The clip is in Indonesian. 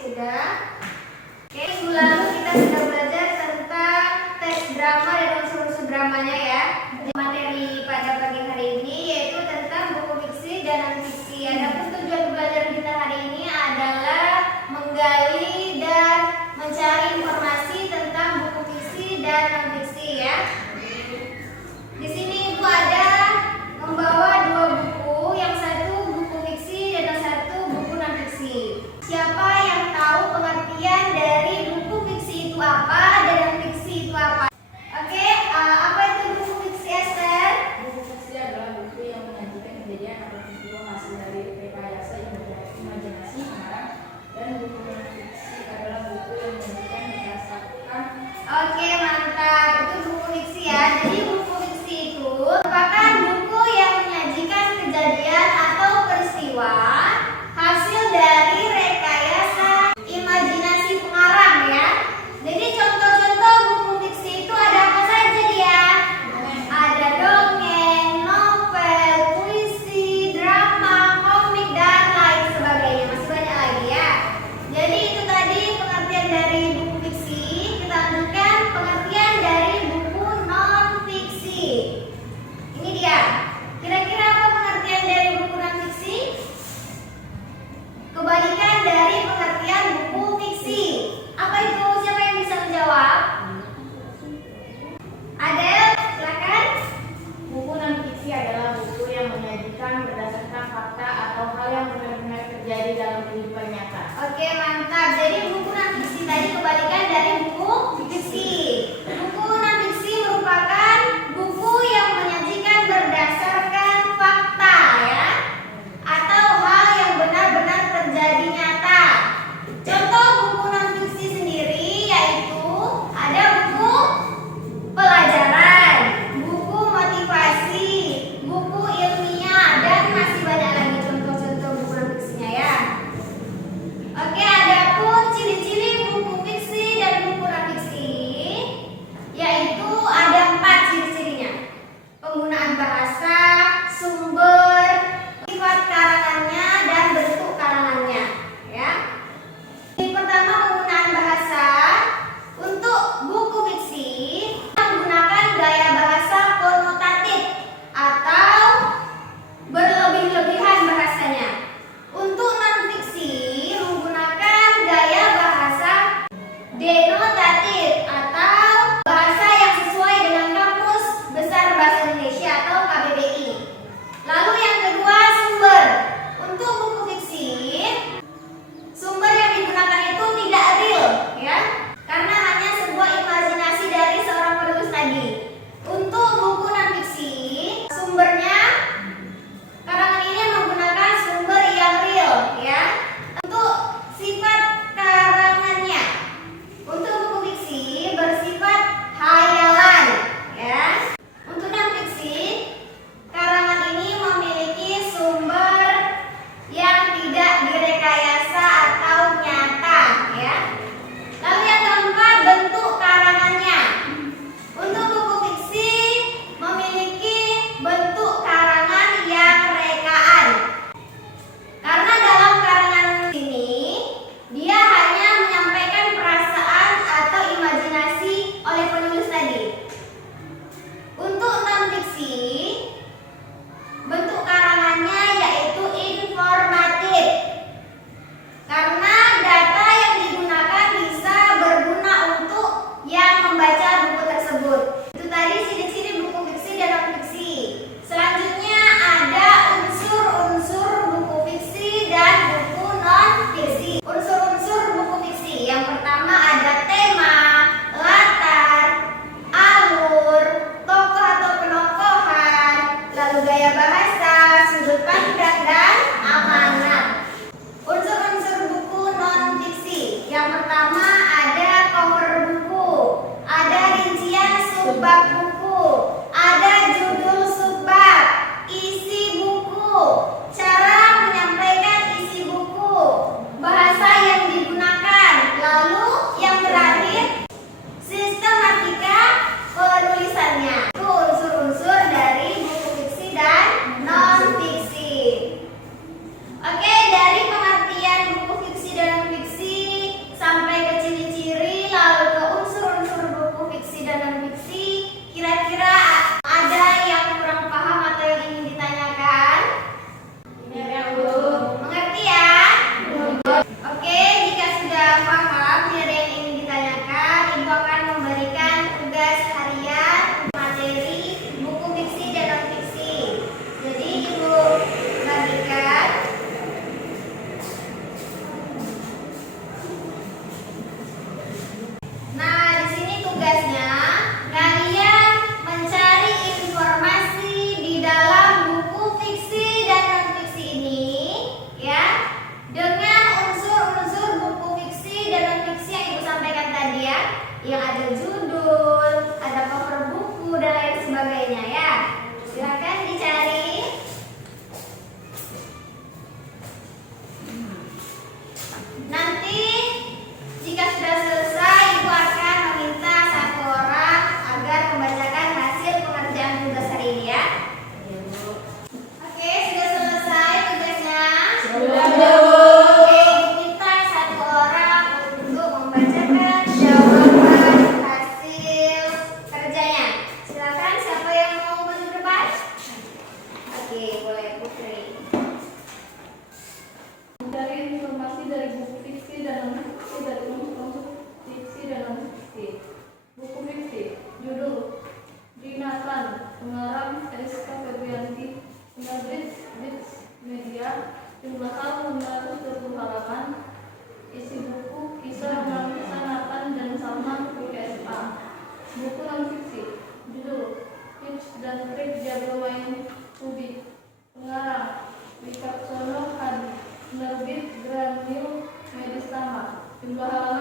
Sudah. Oke, minggu lalu kita sudah belajar tentang teks drama dan unsur-unsur dramanya ya. Materi pada pagi hari ini yaitu tentang buku fiksi dan non-fiksi. Adapun tujuan belajar kita hari ini adalah menggali dan mencari informasi tentang buku fiksi dan non-fiksi ya. Di sini Ibu ada membawa dua buku, yang satu buku fiksi dan yang satu buku non-fiksi. Siapa yang tahu pengertian dari buku fiksi itu apa dan non-fiksi itu apa? Oke, apa itu buku fiksi, Esther? Buku fiksi adalah buku yang menyajikan kejadian atau peristiwa hasil dari rekayasa imajinasi pengarang, dan buku non-fiksi adalah buku yang menyajikan berdasarkan. Oke, mantap. Itu buku fiksi ya. Jadi buku fiksi itu merupakan buku yang menyajikan kejadian atau peristiwa hasil dari rekayasa imajinasi pengarang ya. Jadi contoh-contoh buku fiksi itu ada apa saja dia? Ada dongeng, novel, puisi, drama, komik, dan lain sebagainya. Masih banyak lagi ya. Jadi itu tadi pengertian dari buku fiksi. Kita lanjutkan pengertian dari buku non-fiksi. Ini dia. Kira-kira apa pengertian dari buku non-fiksi? Kebalikan dari pengertian buku fiksi. Apa itu? Siapa yang bisa menjawab? Adel, silakan. Buku non-fiksi adalah buku yang menyajikan berdasarkan fakta atau hal yang benar-benar terjadi dalam kehidupan nyata. Oke, mantap. Jadi buku non-fiksi tadi kebalikan dari buku fiksi. Buku non-fiksi merupakan buku yang menyajikan berdasarkan fakta ya, atau hal yang benar-benar terjadi nyata. Contoh buku non-fiksi sendiri yaitu ada buku pelajaran, buku motivasi, buku ilmiah, dan masih banyak lagi contoh-contoh buku non-fiksinya ya. Oke, adapun ciri-ciri buku fiksi dan buku non-fiksi yaitu ada 4 ciri-cirinya. Penggunaan bahasa, sumber, sifat karangannya, dan bentuk karangannya ya. Yang pertama, penggunaan bahasa. Untuk buku fiksi menggunakan gaya bahasa konotatif atau berlebih-lebihan bahasanya. Untuk non-fiksi menggunakan gaya bahasa denotatif atau bahasa yang sesuai dengan Kamus Besar Bahasa Indonesia atau KBBI. Lalu yang kedua, sumber. Untuk buku fiksi, sumber yang digunakan itu tidak real ya, karena hanya sebuah imajinasi dari seorang penulis tadi. Untuk buku non-fiksi, sumbernya karangan ini menggunakan sumber yang real ya. Untuk sifat karangannya, untuk buku fiksi bersifat hayalan ya. Untuk non-fiksi, karangan ini memiliki sumber yang tidak direkayasa atau nyata ya. Lalu yang keempat, bentuk karangannya. Untuk buku fiksi memiliki bentuk karangan yang rekaan. Karena dalam karangan ini dia hanya menyampaikan perasaan atau imajinasi oleh penulis tadi. Untuk non-fiksi, bentuk karangannya yaitu informatif. Karena data yang digunakan bisa berguna untuk yang membaca buku tersebut. Itu tadi ciri-ciri buku fiksi dan non-fiksi. Selanjutnya ada unsur-unsur buku fiksi dan buku non-fiksi. Unsur-unsur buku fiksi. Yang pertama ada tema, latar, alur, tokoh atau penokohan, lalu gaya bahasa, sudut pandang, dan amanat. Unsur-unsur buku non-fiksi. Yang pertama ada cover buku, ada rincian subbab buku, ada judul subbab, isi buku, cara menyampaikan isi buku, bahasa yang digunakan, lalu yang terakhir sistematika penulisannya. Itu unsur-unsur dari buku fiksi dan non-fiksi. Oke, dari pengertian buku fiksi dan non-fiksi yang ada judul, ada cover buku dan lain sebagainya ya. Silakan dicari. Nanti jika sudah selesai, Ibu akan meminta satu orang agar membacakan hasil pengerjaan tugas hari ini ya. Oke, sudah selesai tugasnya? Sudah. Oke, diminta satu orang untuk membacakan jawaban hasil kerjanya. Silakan, siapa yang mau maju ke depan? Oke, boleh Putri. Mencari informasi dari buku fiksi dan non fiksi dari unsur fiksi dan non fiksi. Buku fiksi, judul Dinatan, pengarang Eriska Febrianti, penerbit Bits Media, jumlah halaman 120 halaman. Isi buku kisah romantis Nathan dan Salma PSA. Buku non fiksi, judul Tips dan Trik Jago Main Ubi, pengarang Wicaksono Hadi, penerbit Granil Medistama, jumlah halaman